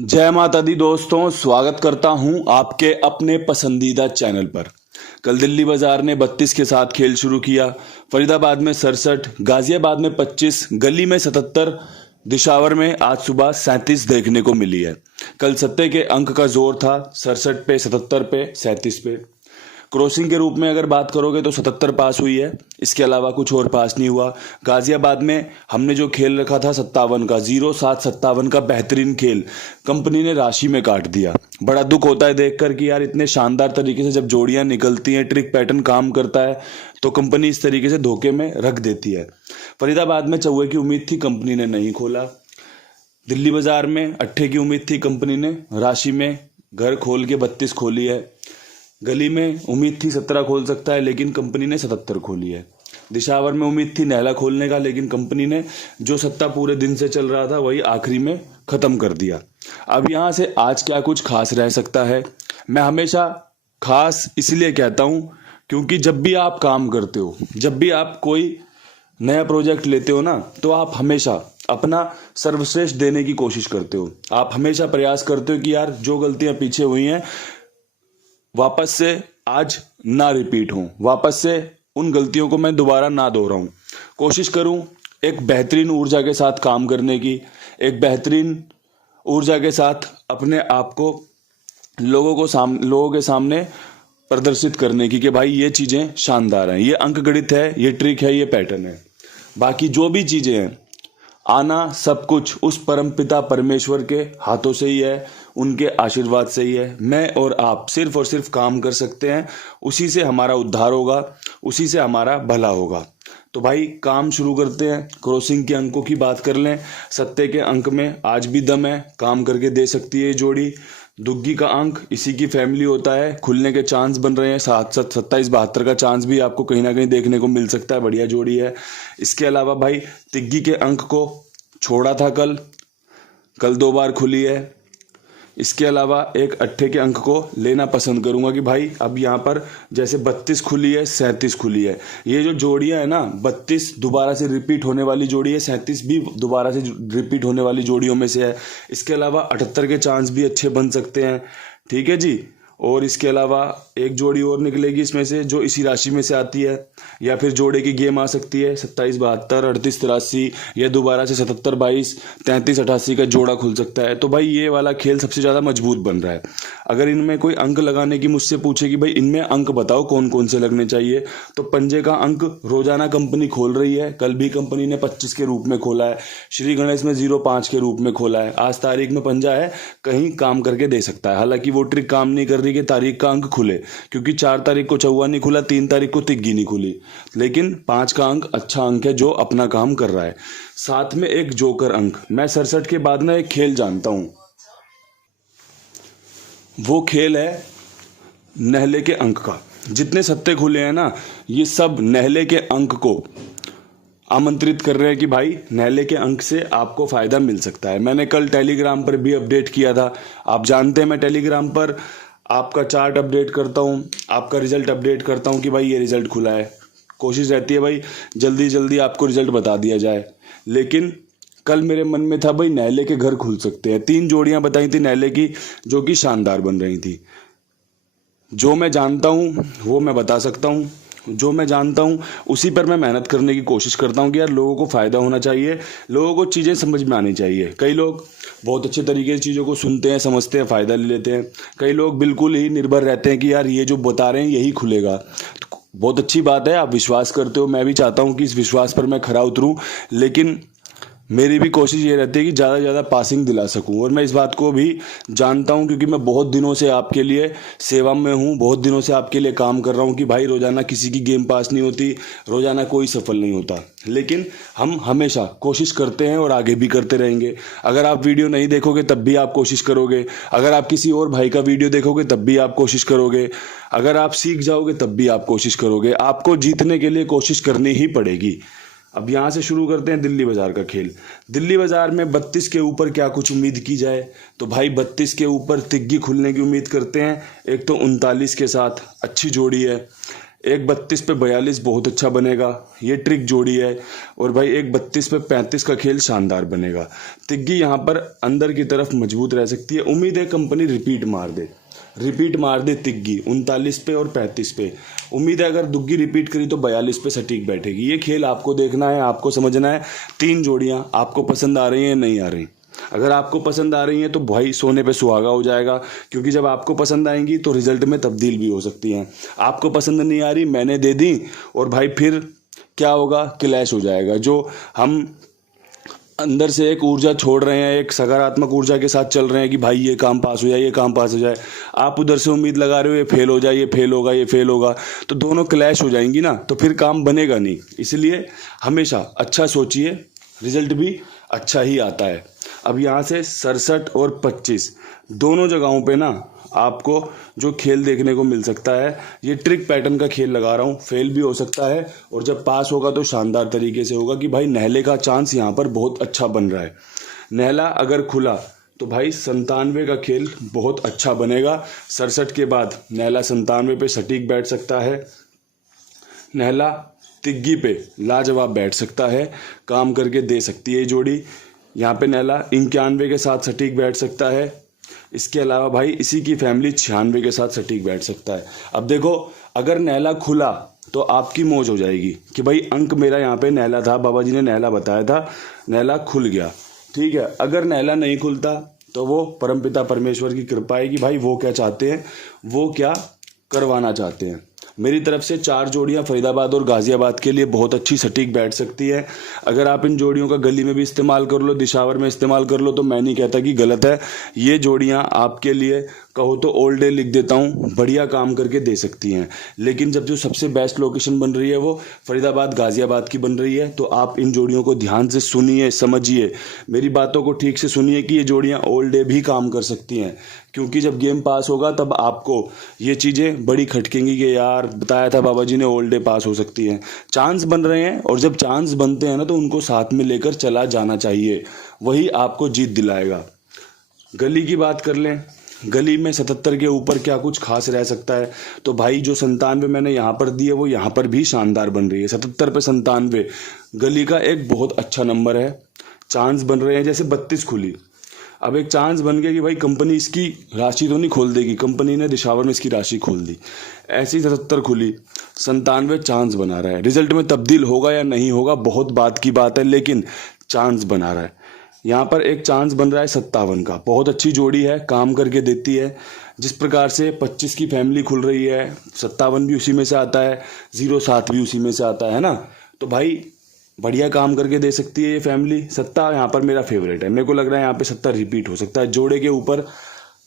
जय माता दी दोस्तों, स्वागत करता हूं आपके अपने पसंदीदा चैनल पर। कल दिल्ली बाजार ने 32 के साथ खेल शुरू किया। फरीदाबाद में 67, गाजियाबाद में 25, गली में 77, दिशावर में आज सुबह 37 देखने को मिली है। कल सत्ते के अंक का जोर था 67 पे, 77 पे, 37 पे। क्रॉसिंग के रूप में अगर बात करोगे तो 77 पास हुई है, इसके अलावा कुछ और पास नहीं हुआ। गाजियाबाद में हमने जो खेल रखा था 57 का 07-57 का बेहतरीन खेल कंपनी ने राशि में काट दिया। बड़ा दुख होता है देखकर कि यार इतने शानदार तरीके से जब जोड़ियां निकलती हैं, ट्रिक पैटर्न काम करता है तो कंपनी इस तरीके से धोखे में रख देती है। फरीदाबाद में चौवे की उम्मीद थी, कंपनी ने नहीं खोला। दिल्ली बाजार में अट्ठे की उम्मीद थी, कंपनी ने राशि में घर खोल के 32 खोली है। गली में उम्मीद थी 17 खोल सकता है, लेकिन कंपनी ने 77 खोली है। दिशावर में उम्मीद थी नहला खोलने का, लेकिन कंपनी ने जो सट्टा पूरे दिन से चल रहा था वही आखिरी में खत्म कर दिया। अब यहां से आज क्या कुछ खास रह सकता है? मैं हमेशा खास इसलिए कहता हूं क्योंकि जब भी आप काम करते हो, जब भी आप कोई नया प्रोजेक्ट लेते हो ना, तो आप हमेशा अपना सर्वश्रेष्ठ देने की कोशिश करते हो। आप हमेशा प्रयास करते हो कि यार जो गलतियां पीछे हुई हैं वापस से आज ना रिपीट हों, वापस से उन गलतियों को मैं दोबारा ना दोहराऊं। कोशिश करूं एक बेहतरीन ऊर्जा के साथ काम करने की, एक बेहतरीन ऊर्जा के साथ अपने आप को लोगों के सामने प्रदर्शित करने की कि भाई ये चीजें शानदार हैं, ये अंकगणित है, ये ट्रिक है, ये पैटर्न है। बाकी जो भी चीजें हैं, आना सब कुछ उस परमपिता परमेश्वर के हाथों से ही है, उनके आशीर्वाद से ही है। मैं और आप सिर्फ और सिर्फ काम कर सकते हैं, उसी से हमारा उद्धार होगा, उसी से हमारा भला होगा। तो भाई काम शुरू करते हैं। क्रॉसिंग के अंकों की बात कर लें, सत्ते के अंक में आज भी दम है, काम करके दे सकती है ये जोड़ी। दुग्गी का अंक इसी की फैमिली होता है, खुलने के चांस बन रहे हैं। 27-72 का चांस भी आपको कहीं ना कहीं देखने को मिल सकता है, बढ़िया जोड़ी है। इसके अलावा भाई तिग्गी के अंक को छोड़ा था कल 2 बार खुली है। इसके अलावा एक अट्ठे के अंक को लेना पसंद करूंगा कि भाई अब यहाँ पर जैसे 32 खुली है, 37 खुली है। ये जो जोड़ियां है ना, 32 दोबारा से रिपीट होने वाली जोड़ी है, 37 भी दोबारा से रिपीट होने वाली जोड़ियों में से है। इसके अलावा 78 के चांस भी अच्छे बन सकते हैं, ठीक है जी। और इसके अलावा एक जोड़ी और निकलेगी इसमें से जो इसी राशि में से आती है, या फिर जोड़े की गेम आ सकती है 27-72, 38-83, या दोबारा से 77-22, 33-88 का जोड़ा खुल सकता है। तो भाई ये वाला खेल सबसे ज़्यादा मजबूत बन रहा है। अगर इनमें कोई अंक लगाने की मुझसे पूछे कि भाई इनमें अंक बताओ कौन कौन से लगने चाहिए, तो पंजे का अंक रोजाना कंपनी खोल रही है। कल भी कंपनी ने 25 के रूप में खोला है, श्री गणेश में 05 के रूप में खोला है। आज तारीख में पंजा है, कहीं काम करके दे सकता है। हालांकि वो ट्रिक काम नहीं कर रही कि तारीख का अंक खुले, क्योंकि 4 तारीख को चौवा नहीं खुला, 3 तारीख को तिग्गी नहीं खुली, लेकिन 5 का अंक अच्छा अंक है जो अपना काम कर रहा है। साथ में एक जोकर अंक। मैं 67 के बाद ना एक खेल जानता हूं, वो खेल है नहले के अंक का। जितने सत्ते खुले हैं ना, ये सब नहले के अंक को आमंत्रित कर रहे हैं कि भाई नहले के अंक से आपको फायदा मिल सकता है। मैंने कल टेलीग्राम पर भी अपडेट किया था, आप जानते हैं मैं टेलीग्राम पर आपका चार्ट अपडेट करता हूं, आपका रिजल्ट अपडेट करता हूं कि भाई ये रिजल्ट खुला है। कोशिश रहती है भाई जल्दी जल्दी आपको रिजल्ट बता दिया जाए, लेकिन कल मेरे मन में था भाई नहले के घर खुल सकते हैं। 3 जोड़ियां बताई थी नहले की जो कि शानदार बन रही थी। जो मैं जानता हूं वो मैं बता सकता हूं, जो मैं जानता हूं उसी पर मैं मेहनत करने की कोशिश करता हूं कि यार लोगों को फायदा होना चाहिए, लोगों को चीजें समझ में आनी चाहिए। कई लोग बहुत अच्छे तरीके से चीजों को सुनते हैं, समझते हैं, फायदा ले लेते हैं। कई लोग बिल्कुल ही निर्भर रहते हैं कि यार ये जो बता रहे हैं यही खुलेगा। तो बहुत अच्छी बात है, आप विश्वास करते हो, मैं भी चाहता हूं कि इस विश्वास पर मैं खरा उतरूं, लेकिन मेरी भी कोशिश ये रहती है कि ज़्यादा से ज़्यादा पासिंग दिला सकूं। और मैं इस बात को भी जानता हूं क्योंकि मैं बहुत दिनों से आपके लिए सेवा में हूं, बहुत दिनों से आपके लिए काम कर रहा हूं कि भाई रोज़ाना किसी की गेम पास नहीं होती, रोज़ाना कोई सफल नहीं होता, लेकिन हम हमेशा कोशिश करते हैं और आगे भी करते रहेंगे। अगर आप वीडियो नहीं देखोगे तब भी आप कोशिश करोगे, अगर आप किसी और भाई का वीडियो देखोगे तब भी आप कोशिश करोगे, अगर आप सीख जाओगे तब भी आप कोशिश करोगे। आपको जीतने के लिए कोशिश करनी ही पड़ेगी। अब यहां से शुरू करते हैं दिल्ली बाजार का खेल। दिल्ली बाजार में 32 के ऊपर क्या कुछ उम्मीद की जाए, तो भाई 32 के ऊपर तिग्गी खुलने की उम्मीद करते हैं। एक तो 39 के साथ अच्छी जोड़ी है, एक 32 पे 42 बहुत अच्छा बनेगा, ये ट्रिक जोड़ी है। और भाई एक 32 पे 35 का खेल शानदार बनेगा। तिग्गी यहाँ पर अंदर की तरफ मजबूत रह सकती है। उम्मीद है कंपनी रिपीट मार दे तिग्गी 39 पे और 35 पे। उम्मीद है अगर दुग्गी रिपीट करी तो 42 पे सटीक बैठेगी। ये खेल आपको देखना है, आपको समझना है। 3 जोड़ियाँ आपको पसंद आ रही हैं नहीं आ रही। अगर आपको पसंद आ रही हैं तो भाई सोने पे सुहागा हो जाएगा, क्योंकि जब आपको पसंद आएंगी तो रिजल्ट में तब्दील भी हो सकती हैं। आपको पसंद नहीं आ रही, मैंने दे दी और भाई फिर क्या होगा, क्लैश हो जाएगा। जो हम अंदर से एक ऊर्जा छोड़ रहे हैं, एक सकारात्मक ऊर्जा के साथ चल रहे हैं कि भाई ये काम पास हो जाए, ये काम पास हो जाए, आप उधर से उम्मीद लगा रहे हो ये फेल हो जाए, ये फेल होगा, ये फेल होगा, तो दोनों क्लैश हो जाएंगी ना, तो फिर काम बनेगा नहीं। इसलिए हमेशा अच्छा सोचिए, रिजल्ट भी अच्छा ही आता है। अब यहाँ से 67 और 25 दोनों जगहों पे ना आपको जो खेल देखने को मिल सकता है, ये ट्रिक पैटर्न का खेल लगा रहा हूँ, फेल भी हो सकता है और जब पास होगा तो शानदार तरीके से होगा कि भाई नहले का चांस यहाँ पर बहुत अच्छा बन रहा है। नहला अगर खुला तो भाई 97 का खेल बहुत अच्छा बनेगा। 67 के बाद नहला 97 पे सटीक बैठ सकता है। नहला तिग्गी पे लाजवाब बैठ सकता है, काम करके दे सकती है जोड़ी। यहाँ पे नहला 91 के साथ सटीक बैठ सकता है। इसके अलावा भाई इसी की फैमिली 96 के साथ सटीक बैठ सकता है। अब देखो, अगर नहला खुला तो आपकी मौज हो जाएगी कि भाई अंक मेरा यहाँ पे नहला था, बाबा जी ने नहला बताया था, नहला खुल गया, ठीक है। अगर नहला नहीं खुलता तो वो परमपिता परमेश्वर की कृपा है कि भाई वो क्या चाहते हैं, वो क्या करवाना चाहते हैं। मेरी तरफ से 4 जोड़ियां फरीदाबाद और गाजियाबाद के लिए बहुत अच्छी सटीक बैठ सकती है। अगर आप इन जोड़ियों का गली में भी इस्तेमाल कर लो, दिशावर में इस्तेमाल कर लो, तो मैं नहीं कहता कि गलत है। ये जोड़ियां आपके लिए कहो तो ओल्ड डे लिख देता हूँ, बढ़िया काम करके दे सकती हैं। लेकिन जब जो सबसे बेस्ट लोकेशन बन रही है वो फरीदाबाद गाजियाबाद की बन रही है, तो आप इन जोड़ियों को ध्यान से सुनिए, समझिए, मेरी बातों को ठीक से सुनिए कि ये जोड़ियां ओल्ड डे भी काम कर सकती हैं। क्योंकि जब गेम पास होगा तब आपको ये चीज़ें बड़ी खटकेंगी कि यार बताया था बाबा जी ने ओल्ड डे पास हो सकती है। चांस बन रहे हैं और जब चांस बनते हैं ना तो उनको साथ में लेकर चला जाना चाहिए, वही आपको जीत दिलाएगा। गली की बात कर लें, गली में 77 के ऊपर क्या कुछ खास रह सकता है, तो भाई जो 97 मैंने यहाँ पर दी है वो यहाँ पर भी शानदार बन रही है। 77 पे 97 गली का एक बहुत अच्छा नंबर है। चांस बन रहे हैं, जैसे 32 खुली, अब एक चांस बन गया कि भाई कंपनी इसकी राशि तो नहीं खोल देगी, कंपनी ने दिशावर में इसकी राशि खोल दी। ऐसी 77 खुली, 97 चांस बना रहा है। रिजल्ट में तब्दील होगा या नहीं होगा बहुत बात की बात है, लेकिन चांस बना रहा है। यहाँ पर एक चांस बन रहा है 57 का, बहुत अच्छी जोड़ी है, काम करके देती है। जिस प्रकार से 25 की फैमिली खुल रही है, 57 भी उसी में से आता है, 07 भी उसी में से आता है ना, तो भाई बढ़िया काम करके दे सकती है ये फैमिली। 7 यहाँ पर मेरा फेवरेट है, मेरे को लग रहा है यहाँ पे 7 रिपीट हो सकता है, जोड़े के ऊपर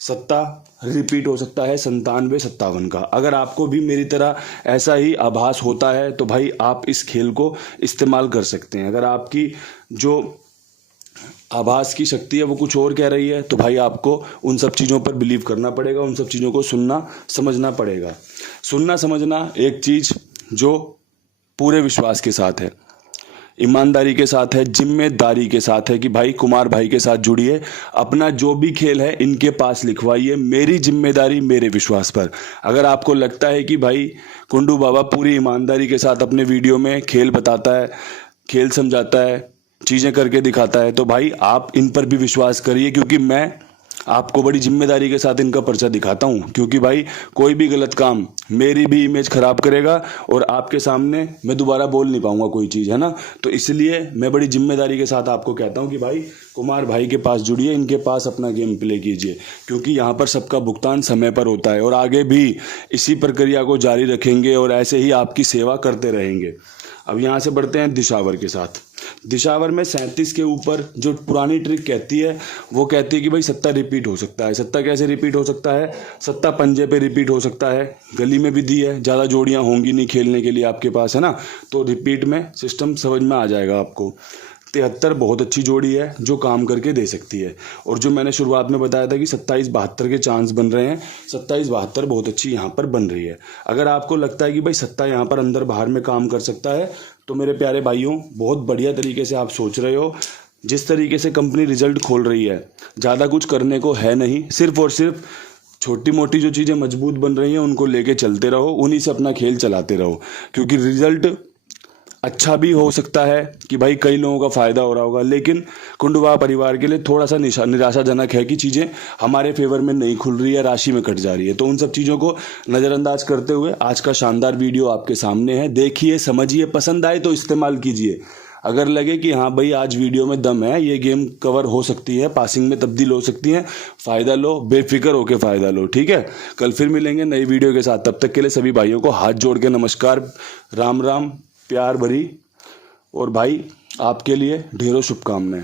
7 रिपीट हो सकता है 97 57 का। अगर आपको भी मेरी तरह ऐसा ही आभास होता है तो भाई आप इस खेल को इस्तेमाल कर सकते हैं। अगर आपकी जो आभास की शक्ति है वो कुछ और कह रही है तो भाई आपको उन सब चीज़ों पर बिलीव करना पड़ेगा, उन सब चीज़ों को सुनना समझना पड़ेगा। सुनना समझना एक चीज़ जो पूरे विश्वास के साथ है, ईमानदारी के साथ है, जिम्मेदारी के साथ है कि भाई कुमार भाई के साथ जुड़िए, अपना जो भी खेल है इनके पास लिखवाइए, मेरी जिम्मेदारी मेरे विश्वास पर। अगर आपको लगता है कि भाई कुंडू बाबा पूरी ईमानदारी के साथ अपने वीडियो में खेल बताता है, खेल समझाता है, चीज़ें करके दिखाता है, तो भाई आप इन पर भी विश्वास करिए, क्योंकि मैं आपको बड़ी जिम्मेदारी के साथ इनका पर्चा दिखाता हूँ। क्योंकि भाई कोई भी गलत काम मेरी भी इमेज खराब करेगा और आपके सामने मैं दोबारा बोल नहीं पाऊंगा कोई चीज़, है ना। तो इसलिए मैं बड़ी जिम्मेदारी के साथ आपको कहता हूँ कि भाई कुमार भाई के पास जुड़िए, इनके पास अपना गेम प्ले कीजिए, क्योंकि यहाँ पर सबका भुगतान समय पर होता है और आगे भी इसी प्रक्रिया को जारी रखेंगे और ऐसे ही आपकी सेवा करते रहेंगे। अब यहाँ से बढ़ते हैं दिशावर के साथ। दिशावर में 37 के ऊपर जो पुरानी ट्रिक कहती है वो कहती है कि भाई 7 रिपीट हो सकता है। 7 कैसे रिपीट हो सकता है? 7 पंजे पे रिपीट हो सकता है। गली में भी दी है, ज़्यादा जोड़ियाँ होंगी नहीं खेलने के लिए आपके पास, है ना, तो रिपीट में सिस्टम समझ में आ जाएगा आपको। 73 बहुत अच्छी जोड़ी है जो काम करके दे सकती है। और जो मैंने शुरुआत में बताया था कि 27-72 के चांस बन रहे हैं, 27-72 बहुत अच्छी यहाँ पर बन रही है। अगर आपको लगता है कि भाई 7 यहाँ पर अंदर बाहर में काम कर सकता है तो मेरे प्यारे भाइयों बहुत बढ़िया तरीके से आप सोच रहे हो। जिस तरीके से कंपनी रिजल्ट खोल रही है, ज़्यादा कुछ करने को है नहीं, सिर्फ और सिर्फ छोटी मोटी जो चीज़ें मजबूत बन रही हैं उनको लेके चलते रहो, उन्हीं से अपना खेल चलाते रहो, क्योंकि रिजल्ट अच्छा भी हो सकता है कि भाई कई लोगों का फायदा हो रहा होगा, लेकिन कुंडवा परिवार के लिए थोड़ा सा निराशाजनक है कि चीज़ें हमारे फेवर में नहीं खुल रही है, राशि में कट जा रही है। तो उन सब चीज़ों को नज़रअंदाज करते हुए आज का शानदार वीडियो आपके सामने है, देखिए, समझिए, पसंद आए तो इस्तेमाल कीजिए। अगर लगे कि हाँ भाई आज वीडियो में दम है, ये गेम कवर हो सकती है, पासिंग में तब्दील हो सकती है, फ़ायदा लो, बेफिक्र होकर फ़ायदा लो, ठीक है। कल फिर मिलेंगे नई वीडियो के साथ, तब तक के लिए सभी भाइयों को हाथ जोड़ के नमस्कार, राम राम, प्यार भरी, और भाई आपके लिए ढेरों शुभकामनाएं।